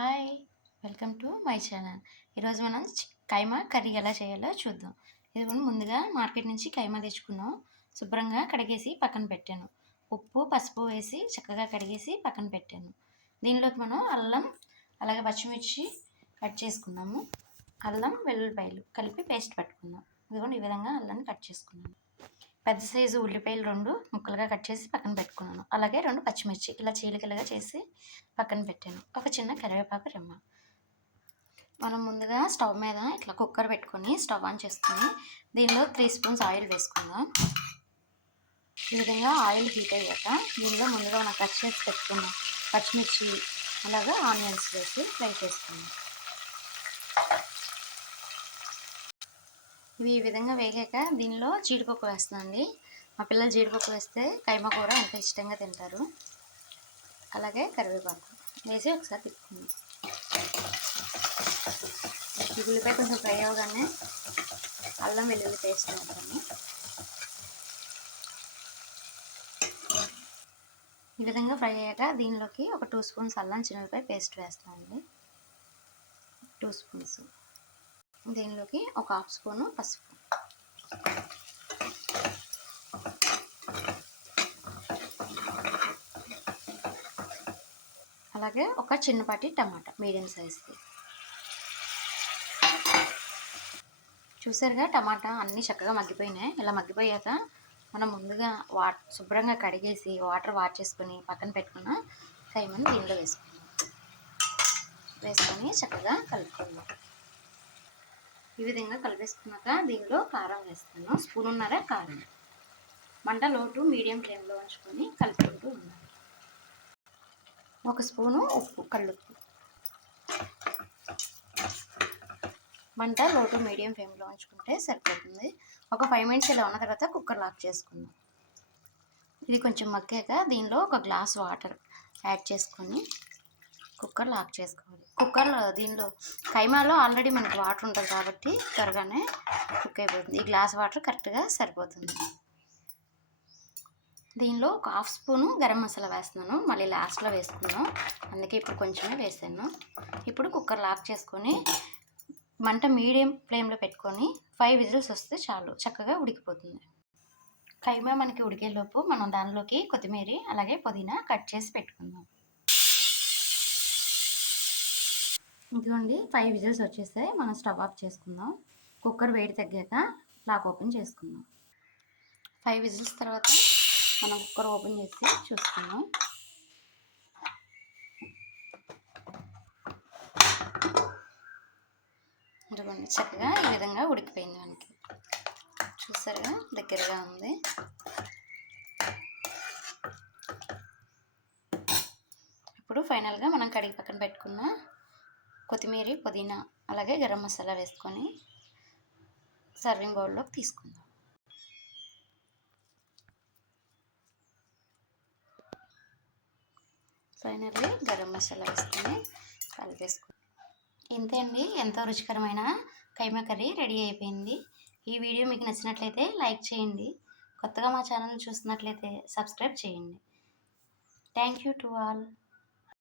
Hi, welcome to my channel. ఈరోజు మనం కైమా curry ఎలా చేయాలో చూద్దాం. ఇదిగోండి, ముందుగా మార్కెట్ నుంచి కైమా తెచ్చుకున్నాం. శుభ్రంగా కడిగేసి పక్కన పెట్టాను. ఉప్పు పసుపు వేసి చక్కగా కడిగేసి పక్కన పెట్టాను. దీనిలోకి మనం అల్లం అలాగే పచ్చిమిర్చి కట్ చేసుకున్నాము. అల్లం వెల్లుల్లిపాయలు కలిపి పేస్ట్ పట్టుకుందాం. ఇదిగోండి, ఈ విధంగా అల్లాన్ని కట్ చేసుకున్నాను. పెద్ద సైజు ఉల్లిపాయలు 2 ముక్కలుగా కట్ చేసి పక్కన పెట్టుకున్నాను. అలాగే 2 పచ్చిమిర్చి ఇలా చీలికలుగా చేసి పక్కన పెట్టాను. ఒక చిన్న కరివేపాకు రెమ్మ. మనం ముందుగా స్టవ్ మీద ఇట్లా కుక్కర్ పెట్టుకొని స్టవ్ ఆన్ చేసుకొని దీనిలో 3 స్పూన్స్ ఆయిల్ వేసుకుందాం. ఈ విధంగా ఆయిల్ హీట్ అయ్యాక దీనిలో ముందుగా మనం కట్ చేసి పెట్టుకున్నాం పచ్చిమిర్చి అలాగే ఆనియన్స్ వేసి ఫ్రై చేసుకుందాం. ఇవి ఈ విధంగా వేగాక దీనిలో జీడిపప్పు వేస్తానండి. మా పిల్లలు జీడిపప్పు వేస్తే కైమా కూర ఎంత ఇష్టంగా తింటారు. అలాగే కరివేపాకు వేసి ఒకసారి తిప్పుకుందాం. ఈ ఉల్లిపాయ కొంచెం ఫ్రై అవ్వగానే అల్లం వెల్లుల్లి పేస్ట్ వేస్తాము. ఈ విధంగా ఫ్రై అయ్యాక దీనిలోకి ఒక 2 స్పూన్స్ అల్లం చిన్నపాయ పేస్ట్ వేస్తామండి. 2 స్పూన్స్. దీనిలోకి ఒక 1/2 స్పూను పసుపు, అలాగే ఒక చిన్నపాటి టమాటా మీడియం సైజ్ది. చూసారుగా, టమాటా అన్నీ చక్కగా మగ్గిపోయినాయి. ఇలా మగ్గిపోయాక మనం ముందుగా శుభ్రంగా కడిగేసి వాటర్ వార్చేసుకొని పక్కన పెట్టుకున్న కైమాని దీనిలో వేసుకొని చక్కగా కలుపుకుందాం. ఈ విధంగా కలిపేసుకున్నాక దీనిలో కారం వేస్తాను. స్పూనున్నర కారం. మంట లో టు మీడియం ఫ్లేమ్లో ఉంచుకొని కలుపుకుంటూ ఉండాలి. 1 స్పూను ఉప్పు, కల్లుప్పు. మంట లో టు మీడియం ఫ్లేమ్లో ఉంచుకుంటే సరిపోతుంది. ఒక 5 మినిట్స్ ఇలా ఉన్న తర్వాత కుక్కర్ లాక్ చేసుకుందాం. ఇది కొంచెం మగ్గాక దీనిలో 1 గ్లాస్ వాటర్ యాడ్ చేసుకొని కుక్కర్ లాక్ చేసుకోవాలి. కుక్కర్లో దీనిలో కైమాలో ఆల్రెడీ మనకి వాటర్ ఉంటుంది కాబట్టి త్వరగానే కుక్ అయిపోతుంది. ఈ గ్లాస్ వాటర్ కరెక్ట్గా సరిపోతుంది. దీనిలో ఒక 1/2 స్పూను గరం మసాలా వేస్తున్నాను. మళ్ళీ లాస్ట్లో వేసుకుందాం, అందుకే ఇప్పుడు కొంచెమే వేసాను. ఇప్పుడు కుక్కర్ లాక్ చేసుకొని మంట మీడియం ఫ్లేమ్లో పెట్టుకొని 5 విజిల్స్ వస్తే చాలు, చక్కగా ఉడికిపోతుంది. కైమా మనకి ఉడికేలోపు మనం దానిలోకి కొత్తిమీర అలాగే పుదీనా కట్ చేసి పెట్టుకుందాం. ఇదిగోండి, 5 విజిల్స్ వచ్చేసాయి. మనం స్టవ్ ఆఫ్ చేసుకుందాం. కుక్కర్ వేడి తగ్గాక లాక్ ఓపెన్ చేసుకుందాం. 5 విజిల్స్ తర్వాత మనం కుక్కర్ ఓపెన్ చేసి చూసుకుందాం. ఇదిగోండి, చక్కగా ఈ విధంగా ఉడికిపోయింది. మనకి చూసారుగా, దగ్గరగా ఉంది. ఇప్పుడు ఫైనల్గా మనం కడిగి పక్కన పెట్టుకున్న కొత్తిమీర పుదీనా అలాగే గరం మసాలా వేసుకొని సర్వింగ్ బౌల్లోకి తీసుకుందాం. ఫైనల్లీ గరం మసాలా వేసుకొని కలిపేసుకుందాం. ఇంతే అండి, ఎంతో రుచికరమైన కైమా కర్రీ రెడీ అయిపోయింది. ఈ వీడియో మీకు నచ్చినట్లయితే లైక్ చేయండి. కొత్తగా మా ఛానల్ చూస్తున్నట్లయితే సబ్స్క్రైబ్ చేయండి. Thank you to all.